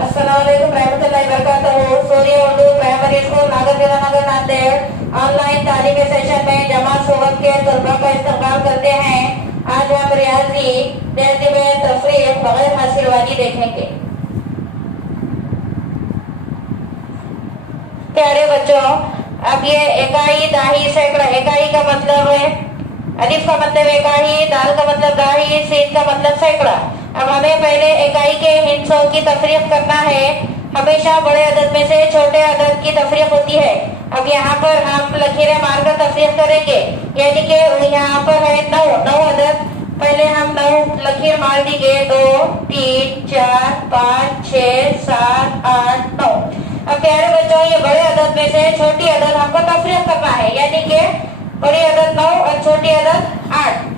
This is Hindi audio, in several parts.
अस्सलामुअलैकुम रहमतुल्लाहि वबरकातुहू। सूर्य उर्दू प्राइमरी स्कूल नागरजुला नगर नांदेड़ ऑनलाइन तालीमी सेशन में जमात सुबह के तलबा का इस्तेमाल करते हैं। आज हम रियाजी में तफरीक बगैर हासिलवानी देखेंगे। प्यारे बच्चों, अब ये इकाई, दाही, सैकड़ा। इकाई का मतलब है अलिफ का मतलब इकाई, दाल का मतलब दाही, सीन का मतलब सैकड़ा। अब हमें पहले इकाई के हिस्सों की तफरीक करना है। हमेशा बड़े अदद में से छोटे अदद की तफरीक होती है। अब यहाँ पर हम लकीरें मारकर तफरीक करेंगे, यानी कि यहाँ पर है 9 अदद। पहले हम 9 लकीर मार देंगे। 2, 3, 4, 5, 6, 7, 8, 9। अब प्यारे बच्चों, ये बड़े अदद में से छोटी अदद हमको तफरीक करना है, यानी कि बड़ी अदद 9 और छोटी अदद 8।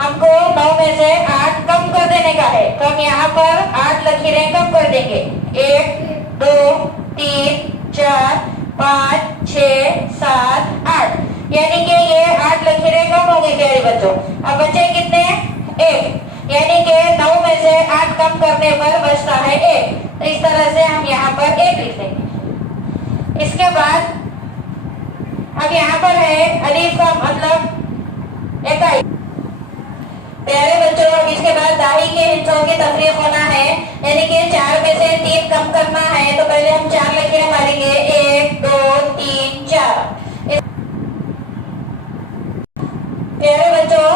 हमको 9 में से 8 कम कर देने का है, तो हम यहाँ पर 8 लकीरें कम कर देंगे। 1, 2, 3, 4, 5, 6, 7, 8, यानी कि ये 8 लकीरें कम हो गई प्यारे बच्चों। अब बचे कितने? 1, यानी कि 9 में से 8 कम करने पर बचता है 1। तो इस तरह से हम यहाँ पर 1 लिख देंगे। इसके बाद अब यहाँ पर है अलीफ का मतलब इकाई। प्यारे बच्चों, अब इसके बाद दाही के हिस्सों की तफरीक होना है, यानी कि 4 में से 3 कम करना है। तो पहले हम 4 लकीरें मारेंगे। 1, 2, 3, 4। प्यारे बच्चों,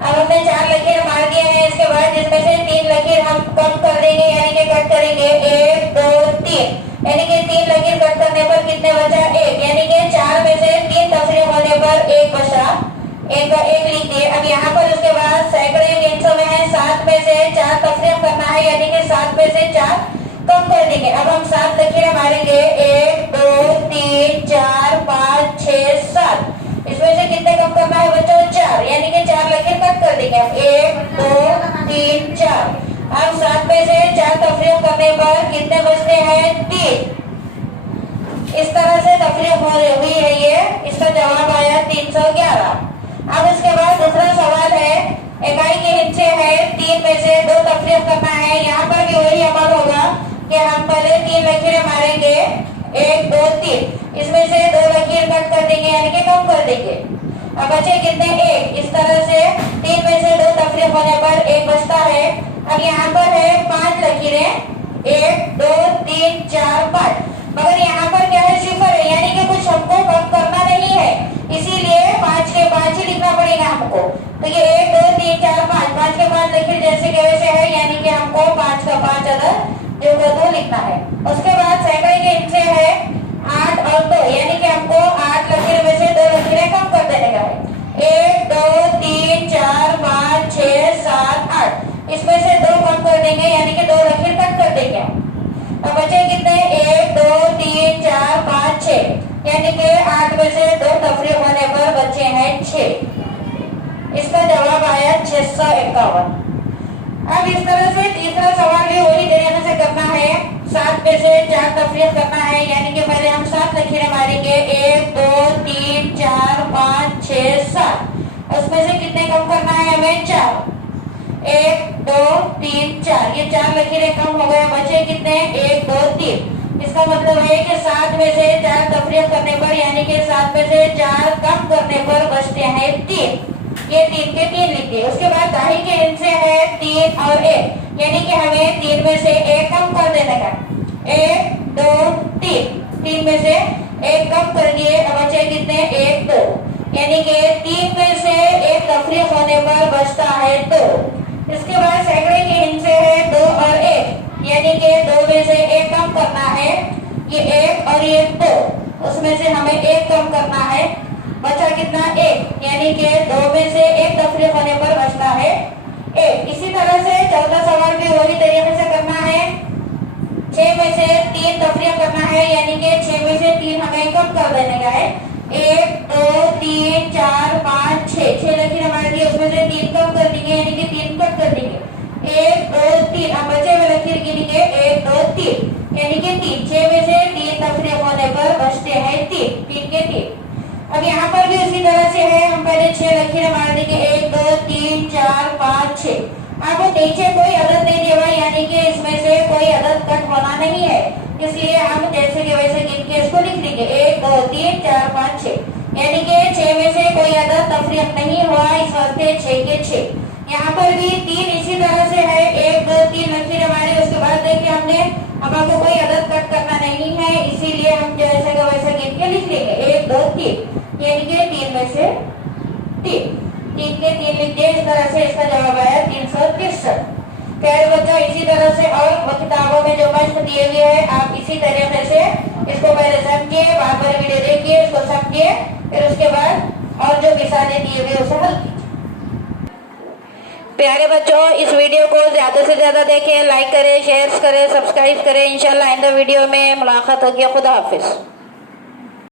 अब हमने 4 लकीर मार दिए हैं। इसके बाद जिसमें से 3 लकीर हम कम कर देंगे, यानी कि कट करेंगे। 1, 2, 3, यानी कि 3 लकीर कट करने पर कितने बचा? 1, यानी कि 4 में से 3 तफरीक होने पर 1 बचा। 1 का 1 लिख दिए। अब यहाँ पर उसके बाद सैकड़े के हिस्सों में है 7 में से 4 तफरीक करना है, यानी कि 7 में से 4 कम कर देंगे। अब हम 7 लकीरें मारेंगे। 1, 2, 3, 4, 5, 6, 7। इसमें से कितने कम करना है बच्चों? 4, यानी कि 4 लकीर कट कर देंगे। 1, 2, 3, 4। अब 7 में से 4 तफरीक करने पर कितने बचते हैं? 3। इस तरह से तफरीक हुई है ये। इसका जवाब आया 311। अब इसके बाद दूसरा सवाल है, इकाई के हिस्से है 3 में से 2 तफरीक करना है। यहाँ पर भी वही अमल होगा कि हम पहले 3 लकीरें मारेंगे। 1, 2, 3, इसमें से 2 लकीर कट कर देंगे, यानी कि कम कर देंगे। अब बचे कितने? 1। इस तरह से 3 में से 2 तफरीक होने पर 1 बचता है। अब यहाँ पर है 5 लकीरें। 1, 2, 3, 4, 5। मगर यहाँ पर क्या है? सिफर है, यानी कि कुछ हमको कम करना नहीं है, इसीलिए 5 के 5 ही लिखना पड़ेगा हमको। तो ये 1, 2, 3, 4, 5, 5 के 5 लकीर जैसे के वैसे है, यानी कि हमको 5 का 5 अदद जो है 2 लिखना है। उसके बाद सैकड़े के हिस्से है 8 और 2, यानी कि हमको 8 लकीर में से 2 लकीरें कम कर देने का है। 1, 2, 3, 4, 5, 6, 7, 8, इसमें से 2 कम कर देंगे, यानी कि 2 लकीर कट कर देंगे। अब बचे कितने? 1, 2, 3, 4, 5, 6, यानी कि 8 में से 2 तफरीक होने पर बचे हैं 6। इसका जवाब आया 651। अब इस तरह से तीसरा सवाल भी वही तरीके से करना है। 7 में से 4 तफरीक करना है, यानी कि पहले हम 7 लकीरें मारेंगे। 1, 2, 3, 4, 5, 6, 7। उसमें से कितने कम करना है हमें? 4। 1, 2, 3, 4, ये 4 लकीरें कम हो गए। बचे कितने? 1, 2, 3। इसका मतलब है कि 7 में से 4 तफरीक करने पर, यानी कि 7 में से 4 कम करने पर बचते हैं 3। ये 3 के 3 लिख दिए। उसके बाद दाही के हिस्से है 3 और 1, यानी कि हमें 3 में से 1 कम कर देने का। 1, 2, 3, 3 में से 1 कम कर दिए। अब बचे कितने? 1, 2, यानी कि 3 में से 1 तफरीक होने पर बचता है 2। इसके बाद सैकड़े के हिस्से है 2 और 1, यानी कि 2 में से 1 कम करना है। ये 1 और ये 2, उसमें से हमें 1 कम करना है। बचा कितना? 1, यानी कि 2 में से 1 तफरीक होने पर बचता है 1। इसी तरह से चौथा सवाल भी वही तरीके से करना है। 6 में से 3 तफरीक करना है, यानी कि 6 में से 3 हमें कम कर देने का है। 1, 2, 3, 4, 5, 6, 6 लकीर हमारे दिए, उसमें से 3 कम कर देंगे, यानी कि 3 कट कर देंगे। 1, 2, 3, अब बचे हुए लकीर गिनेंगे। 1, 2, 3, यानी कि 3। 6 में से 3 तफरीक होने पर बचते हैं 3 के 3। अब यहाँ पर भी उसी तरह से है। हम पहले 6 लकीरें मार देंगे। 1, 2, 3, 4, 5, 6। अब नीचे कोई अदद नहीं दिया हुआ, यानी कि इसमें से कोई अदद कट होना नहीं है, इसलिए हम जैसे कि वैसे गिन के इसको लिख लेंगे 1 2 3 4 5 6, यानी कि 6 में से कोई अदद तफरीक नहीं हुआ, इस वास्ते 6 के 6। यहाँ पर भी 3 इसी तरह से है, 1 2 3 लकीर हमारे, उसके बाद देखिए हमको कोई अदद कट करना नहीं है, इसीलिए हम जैसे का वैसे गिन के लिख लेंगे 1 2 3, यानी कि 3 में से 3 के 3 लिख दिए। इस तरह से इसका जवाब आया 363। प्यारे बच्चों, इसी तरह से और किताबों में जो प्रश्न दिए गए हैं आप इसी तरीके से इसको पहले समझिए, बार बार वीडियो देखिए, इसको समझिए, फिर उसके बाद और जो मिसालें दिए गए उसे हल कीजिए। प्यारे बच्चों, इस वीडियो को ज्यादा से ज्यादा देखें, लाइक करें, शेयर करें, सब्सक्राइब करें। इंशाल्लाह आइंदा वीडियो में मुलाकात होगी। खुदा हाफिज।